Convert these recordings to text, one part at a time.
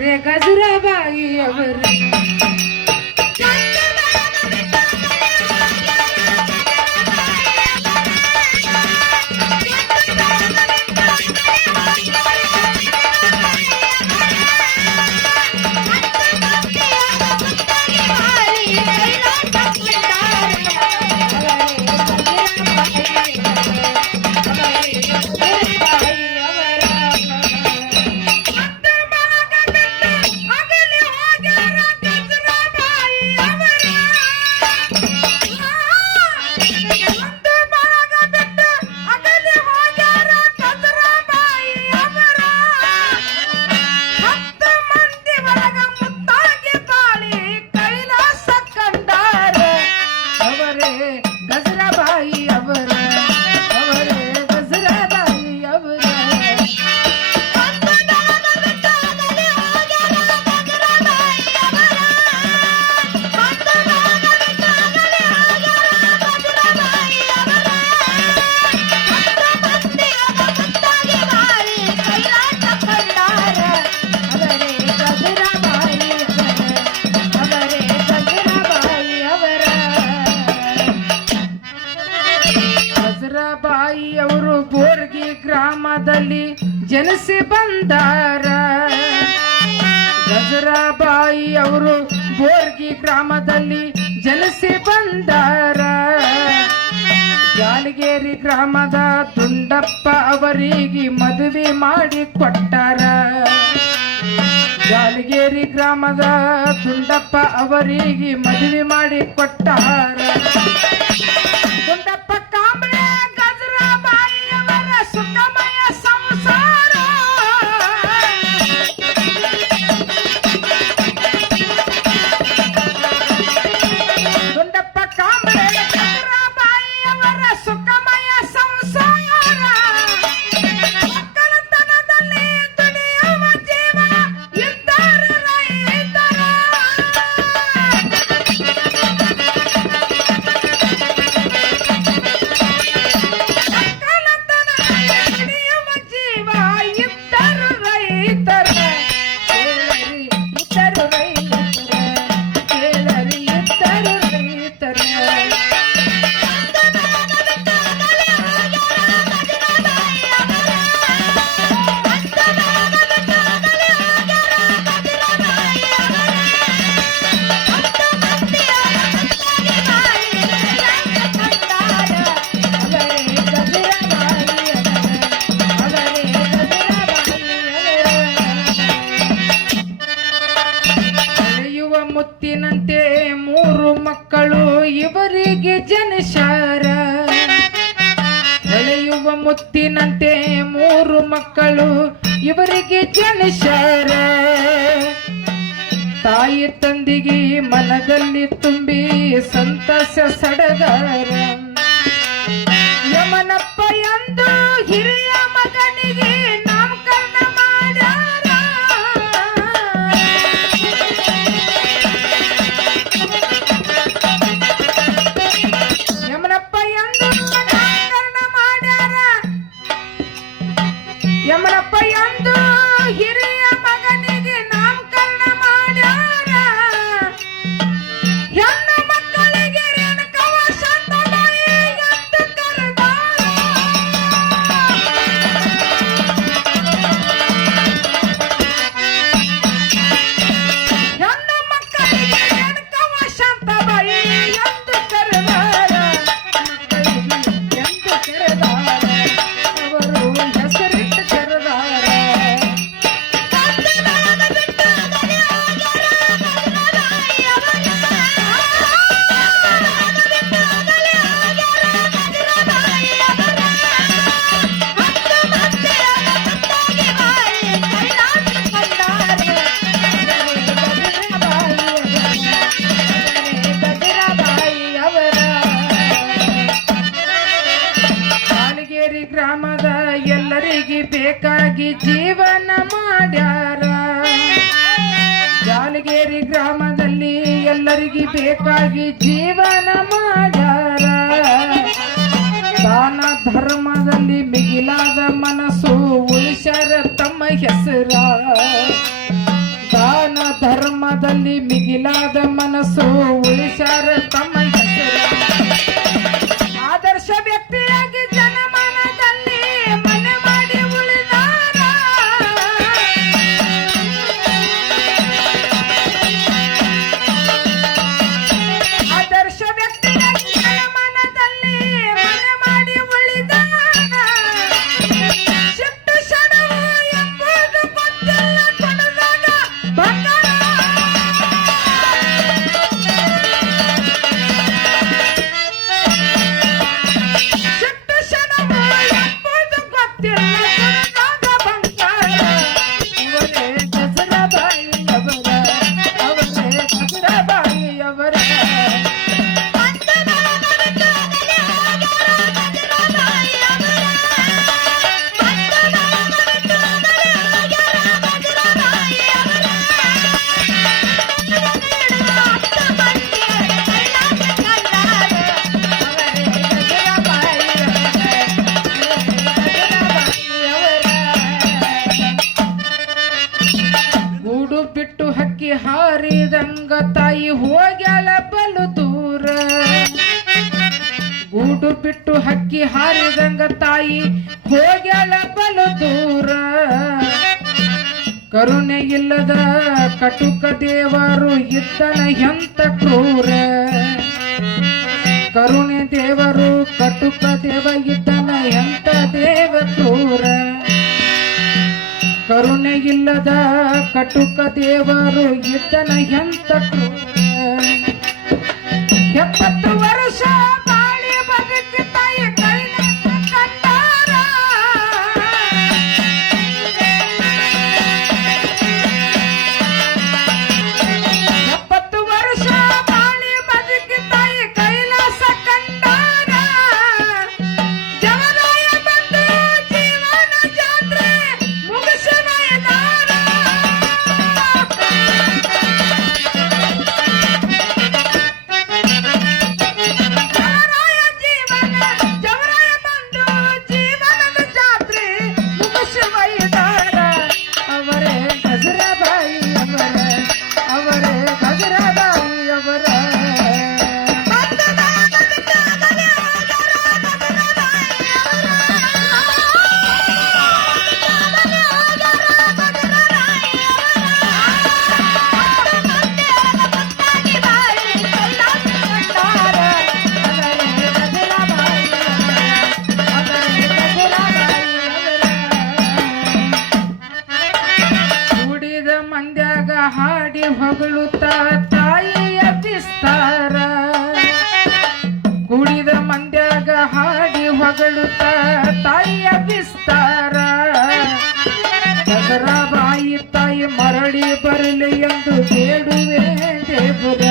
रे गजरा बाई ತಾಯಿಯವರು ಬೋರ್ಗಿ ಗ್ರಾಮದಲ್ಲಿ ಜನಿಸಿ ಬಂದಾರ. ಗಜರಾಬಾಯಿ ಅವರು ಬೋರ್ಗಿ ಗ್ರಾಮದಲ್ಲಿ ಜನಿಸಿ ಬಂದಾರ. ಜಾಲಗೇರಿ ಗ್ರಾಮದ ದುಂಡಪ್ಪ ಅವರಿಗೆ ಮದುವೆ ಮಾಡಿ ಕೊಟ್ಟಾರ. ಜಾಲಗೇರಿ ಗ್ರಾಮದ ದುಂಡಪ್ಪ ಅವರಿಗೆ ಮದುವೆ ಮಾಡಿ ಕೊಟ್ಟಾರ. ತಾಯಿ ತಂದಿಗೆ ಮನದಲ್ಲಿ ತುಂಬಿ ಸಂತಸ ಸಡಗರ. ಯಮನಪ್ಪ ಎಂದು ಹಿರಿಯ ಮಗನಿಗೆ ಕಾಗಿ ಜೀವನ ಮಾಡ್ಯಾರ. ದಾನ ಧರ್ಮದಲ್ಲಿ ಮಿಗಿಲಾದ ಮನಸ್ಸು ಉಳಿಸರ ತಮ್ಮ ಹೆಸರ. ದಾನ ಧರ್ಮದಲ್ಲಿ ಮಿಗಿಲಾದ ಮನಸ್ಸು ಉಳಿಸರ ತಮ್ಮ ತಾಯಿ, ಹೋಗ್ಯಾಳ ಬಲು ದೂರ. ಕರುಣೆ ಇಲ್ಲದ ಕಟುಕ ದೇವರು ಇದ್ದನ ಎಂತ ಕ್ರೂರ. ಕರುಣೆ ದೇವರು, ಕಟುಕ ದೇವ ಇದ್ದನ ಎಂತ ದೇವ ಕ್ರೂರ. ಕರುಣೆ ಇಲ್ಲದ ಕಟುಕ ದೇವರು ಇದ್ದನ ಎಂತ ಕ್ರೂರ. ಹಾಡಿ ಮಗಳು ತಾಯಿಯ ಬಿಸ್ತಾರ ಕುಡಿದ ಮಂದ್ಯಾಗ ಹಾಡಿ ಹೊಗಳುತ್ತ ತಾಯಿಯ ಬಿಸ್ತಾರ ಬಾಯಿ ತಾಯಿ ಮರಳಿ ಬರಲಿ ಎಂದು ಬೇಡುವೆ ದೇವರ.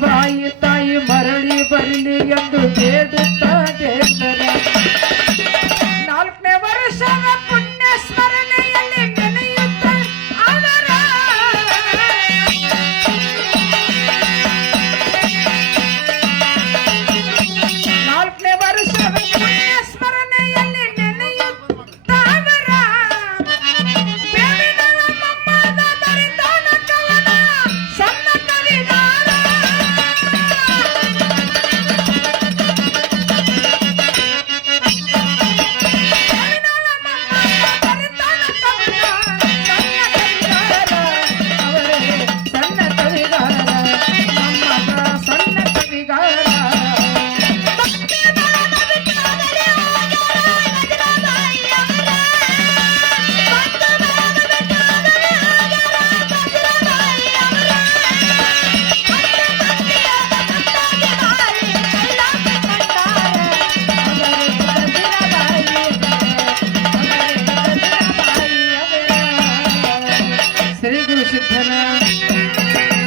ಬಾಯಿ ತಾಯಿ ಮರಳಿ ಬರಲಿ ಎಂದು ಬೇಡುತ್ತಾ